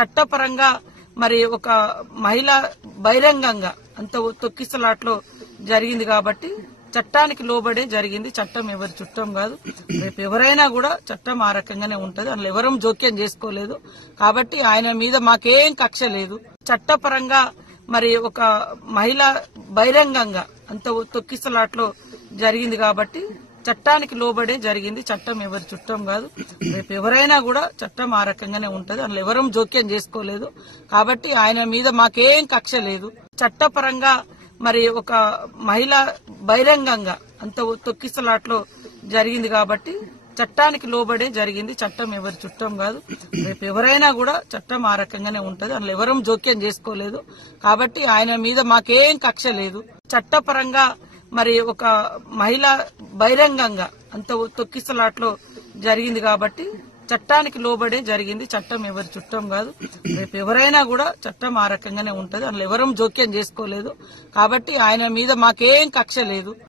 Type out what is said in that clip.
చట్టపరంగా మరి ఒక మహిళ బహిరంగంగా అంత తొక్కిసలాట్లో జరిగింది కాబట్టి చట్టానికి లోబడే జరిగింది. చట్టం ఎవరి చుట్టం కాదు. రేపు ఎవరైనా కూడా చట్టం ఆ రకంగానే ఉంటది. అందులో ఎవరం జోక్యం చేసుకోలేదు. కాబట్టి ఆయన మీద మాకేం కక్ష లేదు. చట్టపరంగా మరి ఒక మహిళ బహిరంగంగా అంత తొక్కిసలాట్లో జరిగింది కాబట్టి చట్టానికి లోబడే జరిగింది. చట్టం ఎవరి చుట్టం కాదు. రేపు ఎవరైనా కూడా చట్టం ఆ రకంగానే ఉంటది. అందులో ఎవరం జోక్యం చేసుకోలేదు. కాబట్టి ఆయన మీద మాకేం కక్ష లేదు. చట్టపరంగా మరి ఒక మహిళ బహిరంగంగా అంత తొక్కిసలాట్లో జరిగింది కాబట్టి చట్టానికి లోబడే జరిగింది. చట్టం ఎవరి చుట్టం కాదు. రేపు ఎవరైనా కూడా చట్టం ఆ రకంగానే ఉంటది. అందులో ఎవరం జోక్యం చేసుకోలేదు. కాబట్టి ఆయన మీద మాకేం కక్ష లేదు. చట్టపరంగా మరి ఒక మహిళ బహిరంగంగా అంత తొక్కిసలాట్లో జరిగింది కాబట్టి చట్టానికి లోబడే జరిగింది. చట్టం ఎవరి చుట్టం కాదు. రేపు ఎవరైనా కూడా చట్టం ఆ రకంగానే ఉంటది. అందులో ఎవరం జోక్యం చేసుకోలేదు. కాబట్టి ఆయన మీద మాకేం కక్ష లేదు.